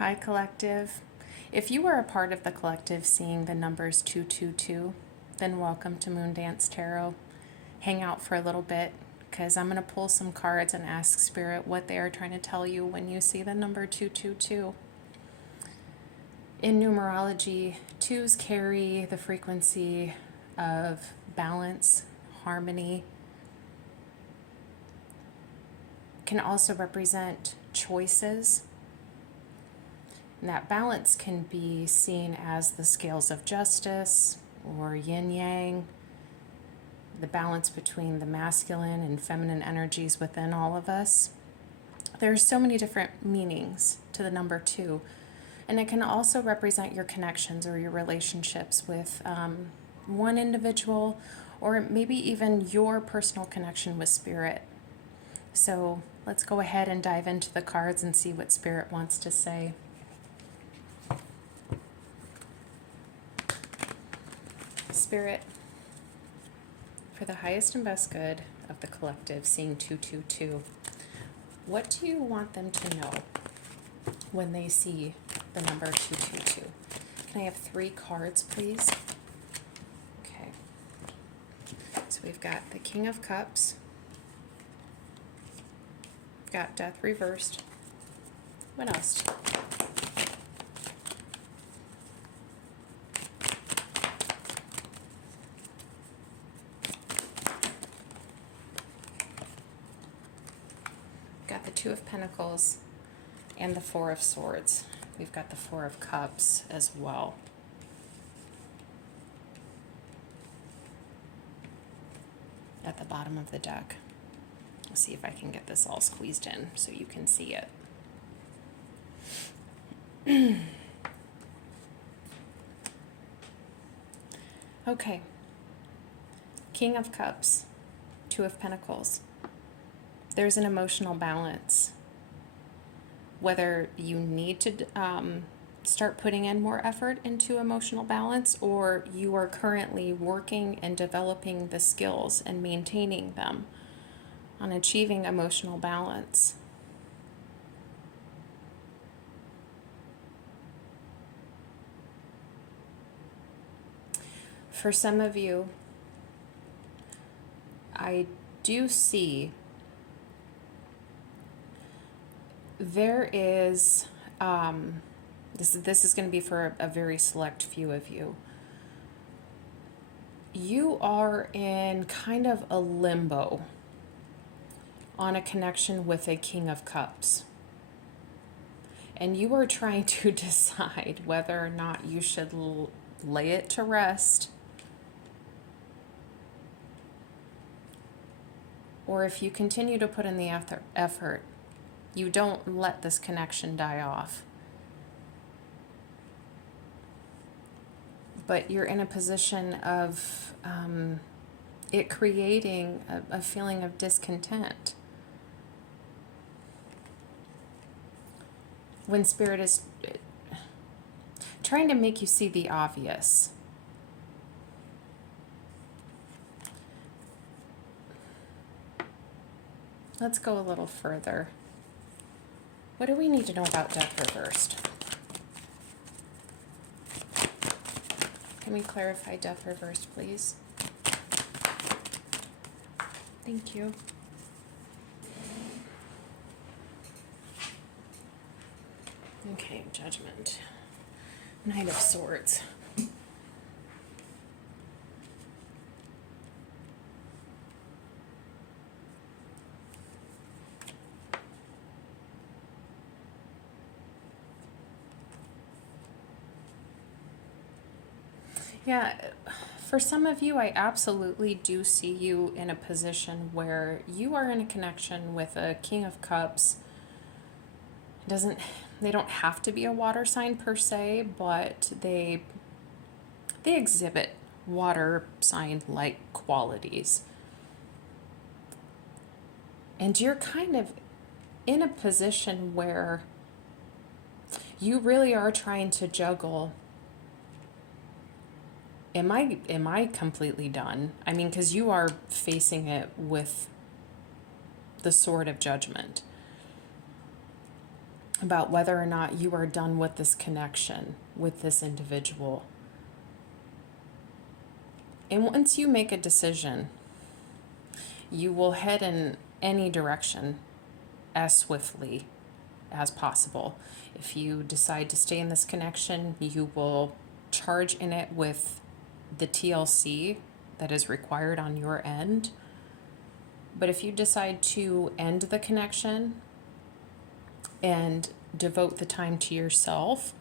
Hi, collective. If you are a part of the collective seeing the numbers 222, then welcome to Moondance Tarot. Hang out for a little bit because I'm going to pull some cards and ask Spirit what they are trying to tell you when you see the number 222. In numerology, twos carry the frequency of balance, harmony, can also represent choices. And that balance can be seen as the scales of justice or yin yang, the balance between the masculine and feminine energies within all of us. There are so many different meanings to the number 2. And it can also represent your connections or your relationships with one individual, or maybe even your personal connection with Spirit. So let's go ahead and dive into the cards and see what Spirit wants to say. Spirit, for the highest and best good of the collective, seeing 222, what do you want them to know when they see the number 222? Can I have 3 cards, please? Okay. So we've got the King of Cups. We've got Death reversed. What else? Got the 2 of Pentacles and the 4 of Swords. We've got the 4 of Cups as well. At the bottom of the deck. Let's see if I can get this all squeezed in so you can see it. Okay. King of Cups, 2 of Pentacles. There's an emotional balance. Whether you need to start putting in more effort into emotional balance, or you are currently working and developing the skills and maintaining them on achieving emotional balance. For some of you, I do see there is, this is going to be for a very select few of you. You are in kind of a limbo on a connection with a King of Cups. And you are trying to decide whether or not you should lay it to rest, or if you continue to put in the effort, you don't let this connection die off. But you're in a position of it creating a feeling of discontent. When Spirit is trying to make you see the obvious. Let's go a little further. What do we need to know about Death reversed? Can we clarify Death reversed, please? Thank you. Okay, Judgment. Knight of Swords. Yeah, for some of you, I absolutely do see you in a position where you are in a connection with a King of Cups. They don't have to be a water sign per se, but they exhibit water sign-like qualities. And you're kind of in a position where you really are trying to juggle. Am I completely done? I mean, because you are facing it with the sword of judgment. about whether or not you are done with this connection with this individual. And once you make a decision, you will head in any direction as swiftly as possible. If you decide to stay in this connection, you will charge in it with the TLC that is required on your end. But if you decide to end the connection and devote the time to yourself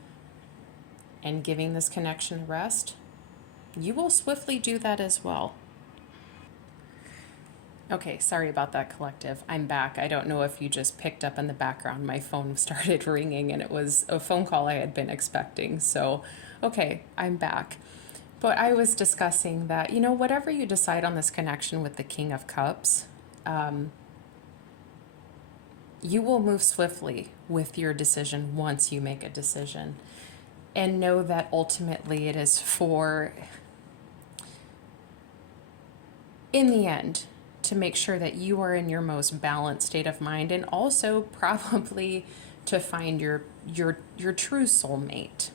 and giving this connection a rest, you will swiftly do that as well. Okay, sorry about that, collective. I'm back. I don't know if you just picked up in the background. My phone started ringing and it was a phone call I had been expecting. So, okay, I'm back. But I was discussing that, whatever you decide on this connection with the King of Cups, you will move swiftly with your decision once you make a decision. And know that ultimately it is for, in the end, to make sure that you are in your most balanced state of mind, and also probably to find your true soulmate.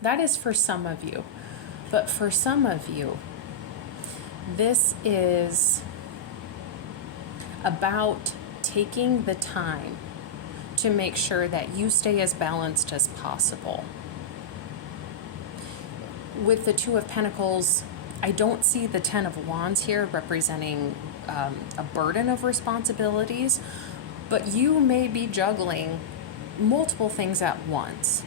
That is for some of you. But for some of you, this is about taking the time to make sure that you stay as balanced as possible. With the Two of Pentacles, I don't see the Ten of Wands here representing a burden of responsibilities, but you may be juggling multiple things at once.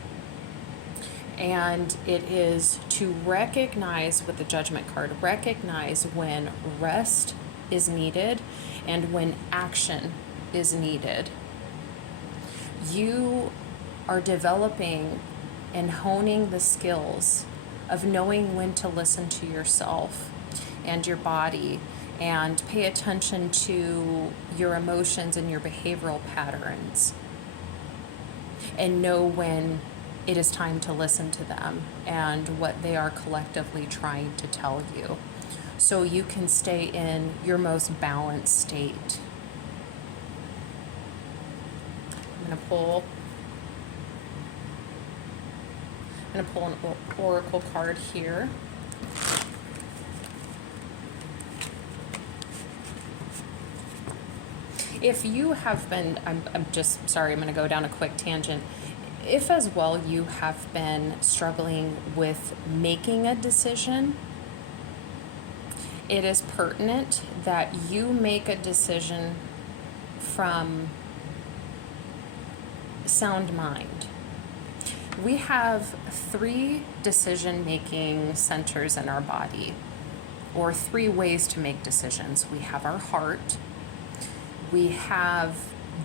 And it is to recognize, with the Judgment card, recognize when rest is needed and when action is needed. You are developing and honing the skills of knowing when to listen to yourself and your body and pay attention to your emotions and your behavioral patterns, and know when it is time to listen to them and what they are collectively trying to tell you, so you can stay in your most balanced state. I'm going to pull an oracle card here. If you have been, I'm just sorry, I'm going to go down a quick tangent. If as well you have been struggling with making a decision, it is pertinent that you make a decision from sound mind. We have 3 decision-making centers in our body, or 3 ways to make decisions. We have our heart, we have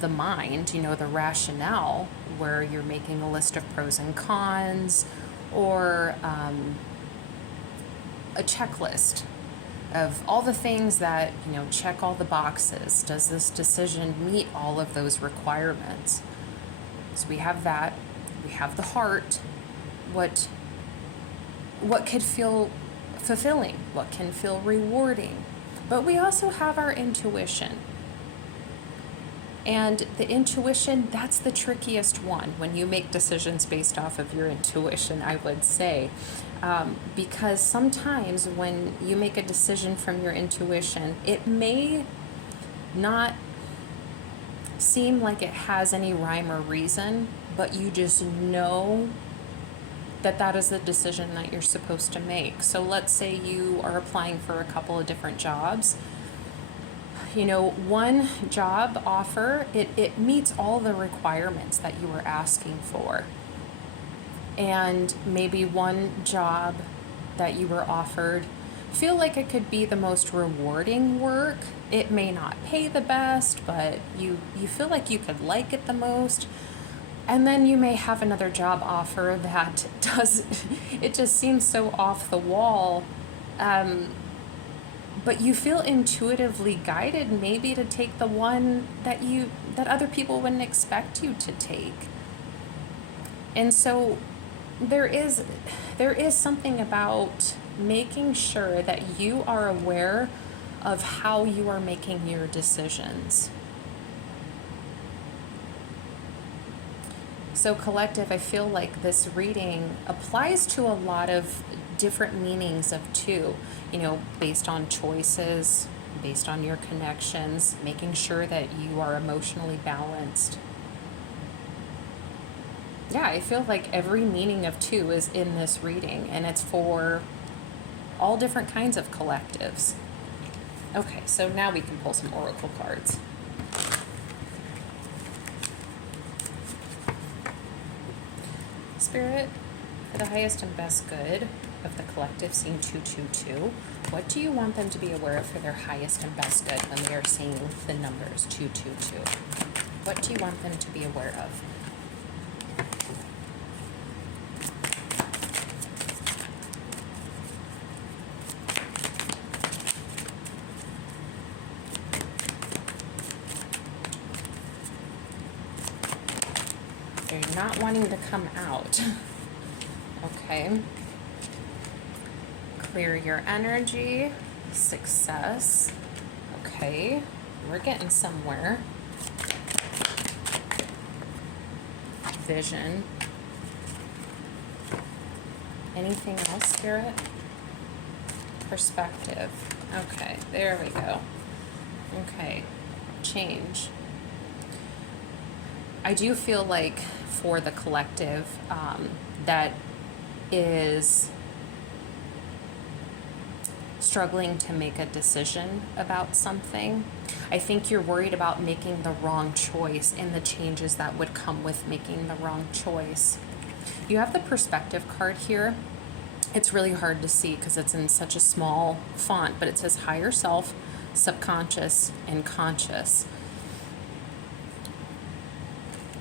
the mind, the rationale, where you're making a list of pros and cons, or a checklist of all the things that, check all the boxes. Does this decision meet all of those requirements? So we have that. We have the heart, what could feel fulfilling, what can feel rewarding. But we also have our intuition. And the intuition, that's the trickiest one when you make decisions based off of your intuition, I would say. Because sometimes when you make a decision from your intuition, it may not seem like it has any rhyme or reason, but you just know that that is the decision that you're supposed to make. So let's say you are applying for a couple of different jobs. One job offer, it meets all the requirements that you were asking for. And maybe one job that you were offered feel like it could be the most rewarding work. It may not pay the best, but you feel like you could like it the most. And then you may have another job offer that it just seems so off the wall. But you feel intuitively guided maybe to take the one that other people wouldn't expect you to take. And so there is something about making sure that you are aware of how you are making your decisions. So collective, I feel like this reading applies to a lot of different meanings of two, based on choices, based on your connections, making sure that you are emotionally balanced. Yeah, I feel like every meaning of two is in this reading, and it's for all different kinds of collectives. Okay, so now we can pull some oracle cards. Spirit, for the highest and best good of the collective, seeing 222, what do you want them to be aware of for their highest and best good when they are seeing the numbers 222? What do you want them to be aware of? They're not wanting to come out. Okay. Clear your energy. Success. Okay. We're getting somewhere. Vision. Anything else, Spirit? Perspective. Okay, there we go. Okay. Change. I do feel like for the collective that is struggling to make a decision about something, I think you're worried about making the wrong choice and the changes that would come with making the wrong choice. You have the perspective card here. It's really hard to see because it's in such a small font, but it says higher self, subconscious, and conscious.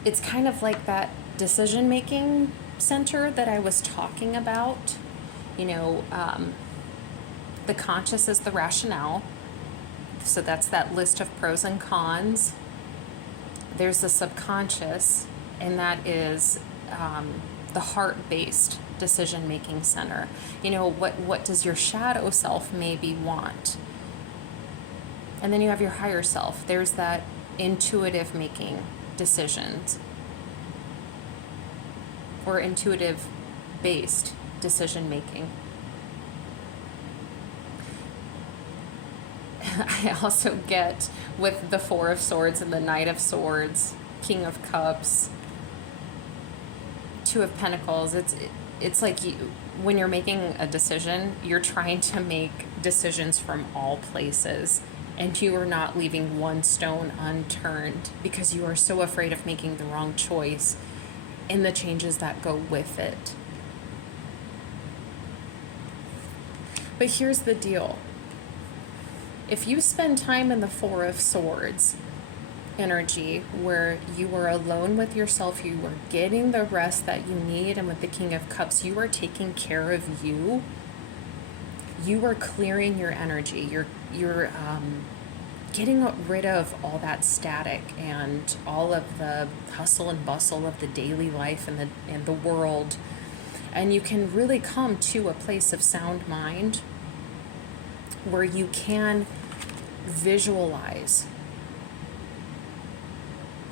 It's kind of like that decision-making center that I was talking about. The conscious is the rationale. So that's that list of pros and cons. There's the subconscious, and that is the heart-based decision-making center. What does your shadow self maybe want? And then you have your higher self. There's that intuitive making decisions, or intuitive based decision making. I also get with the Four of Swords and the Knight of Swords, King of Cups, Two of Pentacles. It's like when you're making a decision, you're trying to make decisions from all places. And you are not leaving one stone unturned because you are so afraid of making the wrong choice and the changes that go with it. But here's the deal. If you spend time in the Four of Swords energy where you are alone with yourself, you are getting the rest that you need, and with the King of Cups, you are taking care of you. You are clearing your energy. You're getting rid of all that static and all of the hustle and bustle of the daily life and the world. And you can really come to a place of sound mind where you can visualize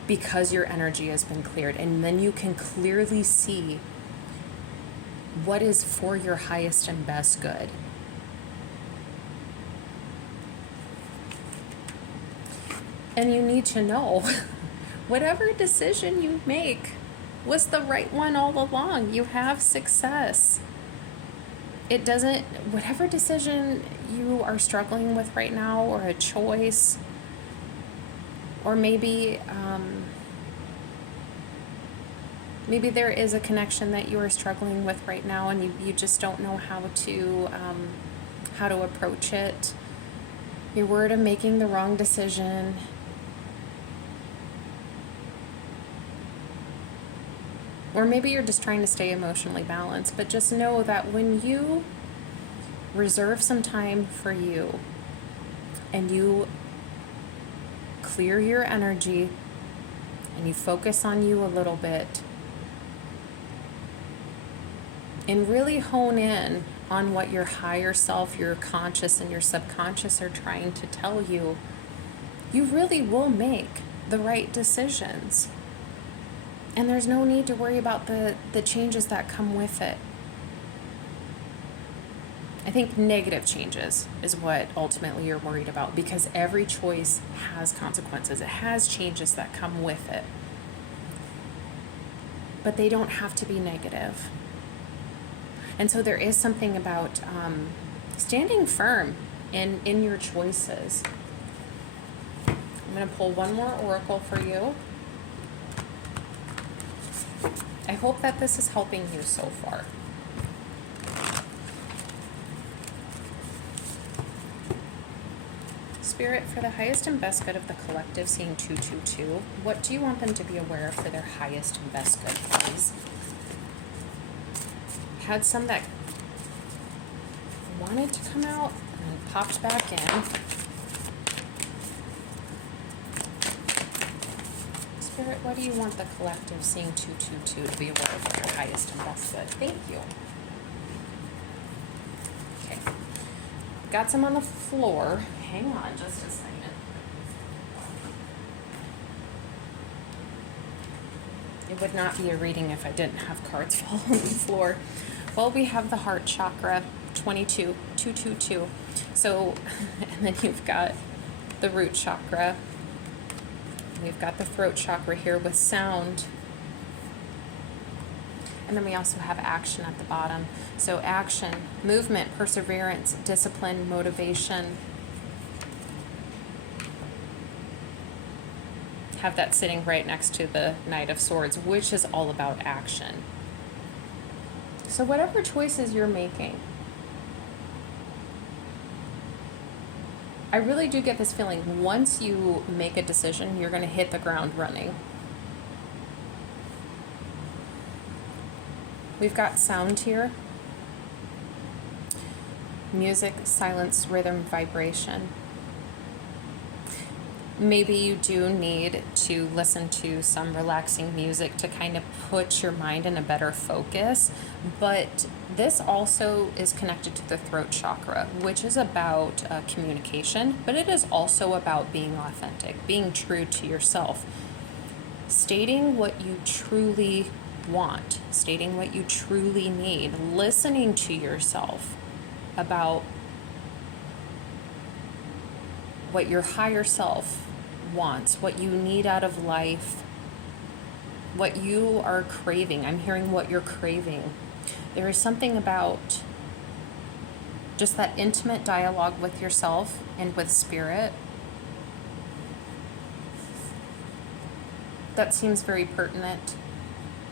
because your energy has been cleared. And then you can clearly see what is for your highest and best good. And you need to know whatever decision you make was the right one all along. You have success. It doesn't, whatever decision you are struggling with right now, or a choice, or maybe there is a connection that you are struggling with right now and you just don't know how to approach it. You're worried of making the wrong decision. Or maybe you're just trying to stay emotionally balanced, but just know that when you reserve some time for you and you clear your energy and you focus on you a little bit and really hone in on what your higher self, your conscious, and your subconscious are trying to tell you, you really will make the right decisions. And there's no need to worry about the changes that come with it. I think negative changes is what ultimately you're worried about, because every choice has consequences. It has changes that come with it. But they don't have to be negative. And so there is something about standing firm in your choices. I'm going to pull one more oracle for you. I hope that this is helping you so far. Spirit, for the highest and best good of the collective, seeing 222, what do you want them to be aware of for their highest and best good, please? Had some that wanted to come out and popped back in. Spirit, what do you want the collective seeing 222 to be aware of for their highest and best good? Thank you. Okay. Got some on the floor. Hang on just a second. It would not be a reading if I didn't have cards fall on the floor. Well, we have the heart chakra, 222. So, and then you've got the root chakra. We've got the throat chakra here with sound. And then we also have action at the bottom. So action, movement, perseverance, discipline, motivation. Have that sitting right next to the Knight of Swords, which is all about action. So whatever choices you're making, I really do get this feeling once you make a decision, you're going to hit the ground running. We've got sound here. Music, silence, rhythm, vibration. Maybe you do need to listen to some relaxing music to kind of put your mind in a better focus. But this also is connected to the throat chakra, which is about communication, but it is also about being authentic, being true to yourself, stating what you truly want, stating what you truly need, listening to yourself about what your higher self wants, what you need out of life, what you are craving. I'm hearing what you're craving. There is something about just that intimate dialogue with yourself and with spirit that seems very pertinent.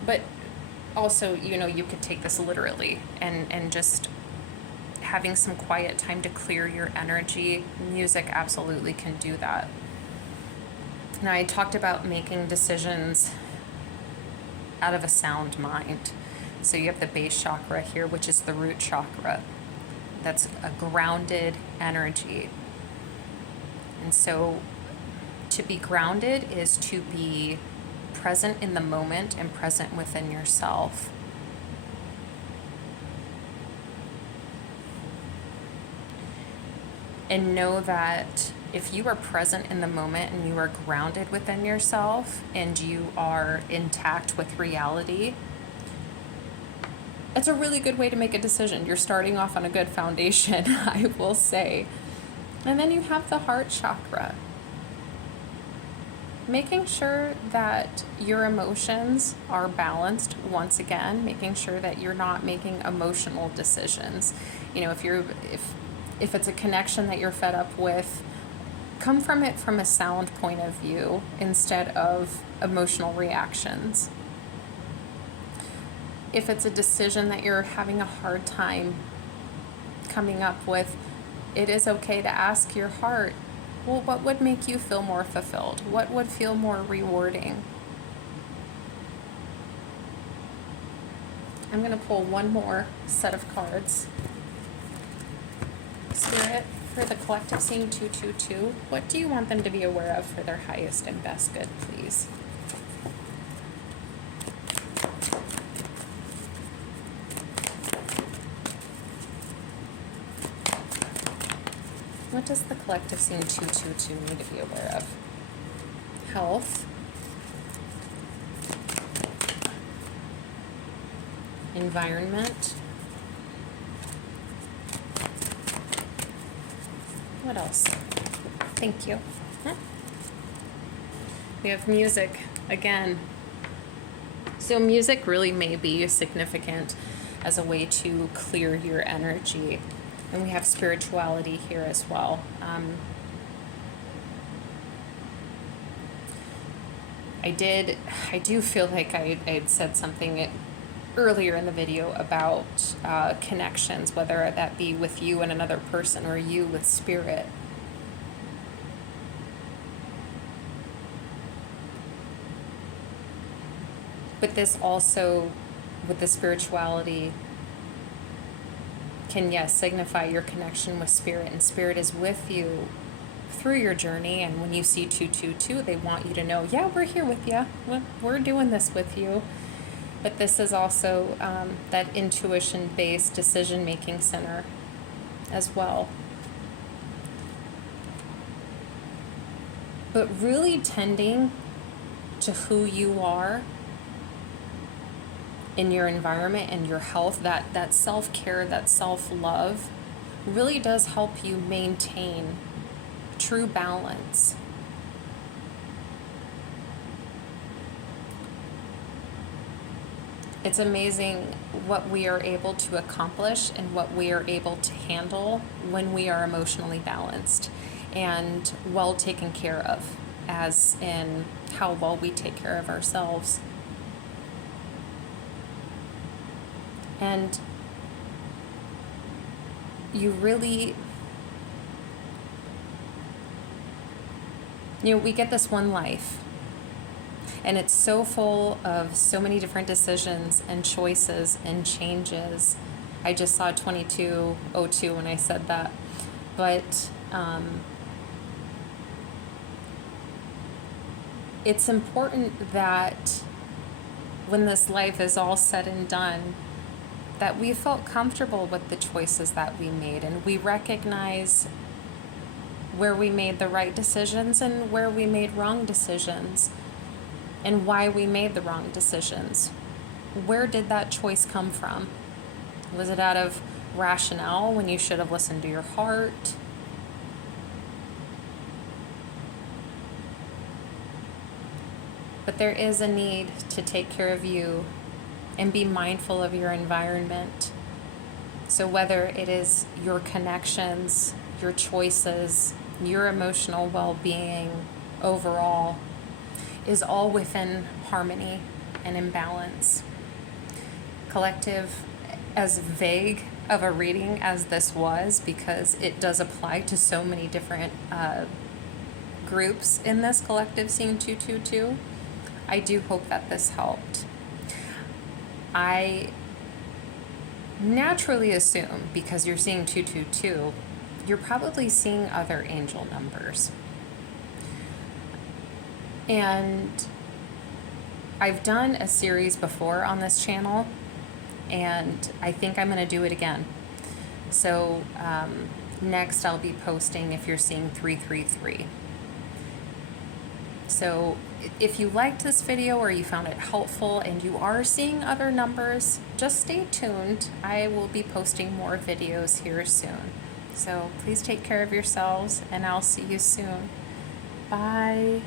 But also, you know, you could take this literally and just having some quiet time to clear your energy. Music absolutely can do that. Now, I talked about making decisions out of a sound mind. So you have the base chakra here, which is the root chakra. That's a grounded energy. And so to be grounded is to be present in the moment and present within yourself. And know that if you are present in the moment and you are grounded within yourself and you are intact with reality, it's a really good way to make a decision. You're starting off on a good foundation, I will say. And then you have the heart chakra. Making sure that your emotions are balanced, once again, making sure that you're not making emotional decisions. You know, if it's a connection that you're fed up with, come from it from a sound point of view instead of emotional reactions. If it's a decision that you're having a hard time coming up with, it is okay to ask your heart, well, what would make you feel more fulfilled? What would feel more rewarding? I'm going to pull one more set of cards. Spirit, for the collective seeing 222, what do you want them to be aware of for their highest and best good, please? What does the collective seeing 222 need to be aware of? Health. environment. What else? Thank you. We have music again. So music really may be significant as a way to clear your energy. And we have spirituality here as well. I do feel like I had said something earlier in the video about connections, whether that be with you and another person or you with spirit. But this also, with the spirituality, can, yes, signify your connection with spirit, and spirit is with you through your journey. And when you see 222, they want you to know, yeah, we're here with you. We're doing this with you. But this is also that intuition-based decision-making center as well. But really tending to who you are in your environment and your health, that self-care, that self-love really does help you maintain true balance. It's amazing what we are able to accomplish and what we are able to handle when we are emotionally balanced and well taken care of, as in how well we take care of ourselves. And you really, we get this one life, and it's so full of so many different decisions and choices and changes. I just saw 2202 when I said that. But it's important that when this life is all said and done, that we felt comfortable with the choices that we made, and we recognize where we made the right decisions and where we made wrong decisions, and why we made the wrong decisions. Where did that choice come from? Was it out of rationale when you should have listened to your heart? But there is a need to take care of you and be mindful of your environment. So whether it is your connections, your choices, your emotional well-being overall is all within harmony and in balance. Collective, as vague of a reading as this was, because it does apply to so many different groups in this collective seeing 222, I do hope that this helped. I naturally assume, because you're seeing 222, you're probably seeing other angel numbers. And I've done a series before on this channel, and I think I'm going to do it again. So next I'll be posting if you're seeing 333. So if you liked this video or you found it helpful and you are seeing other numbers, just stay tuned. I will be posting more videos here soon. So please take care of yourselves, and I'll see you soon. Bye.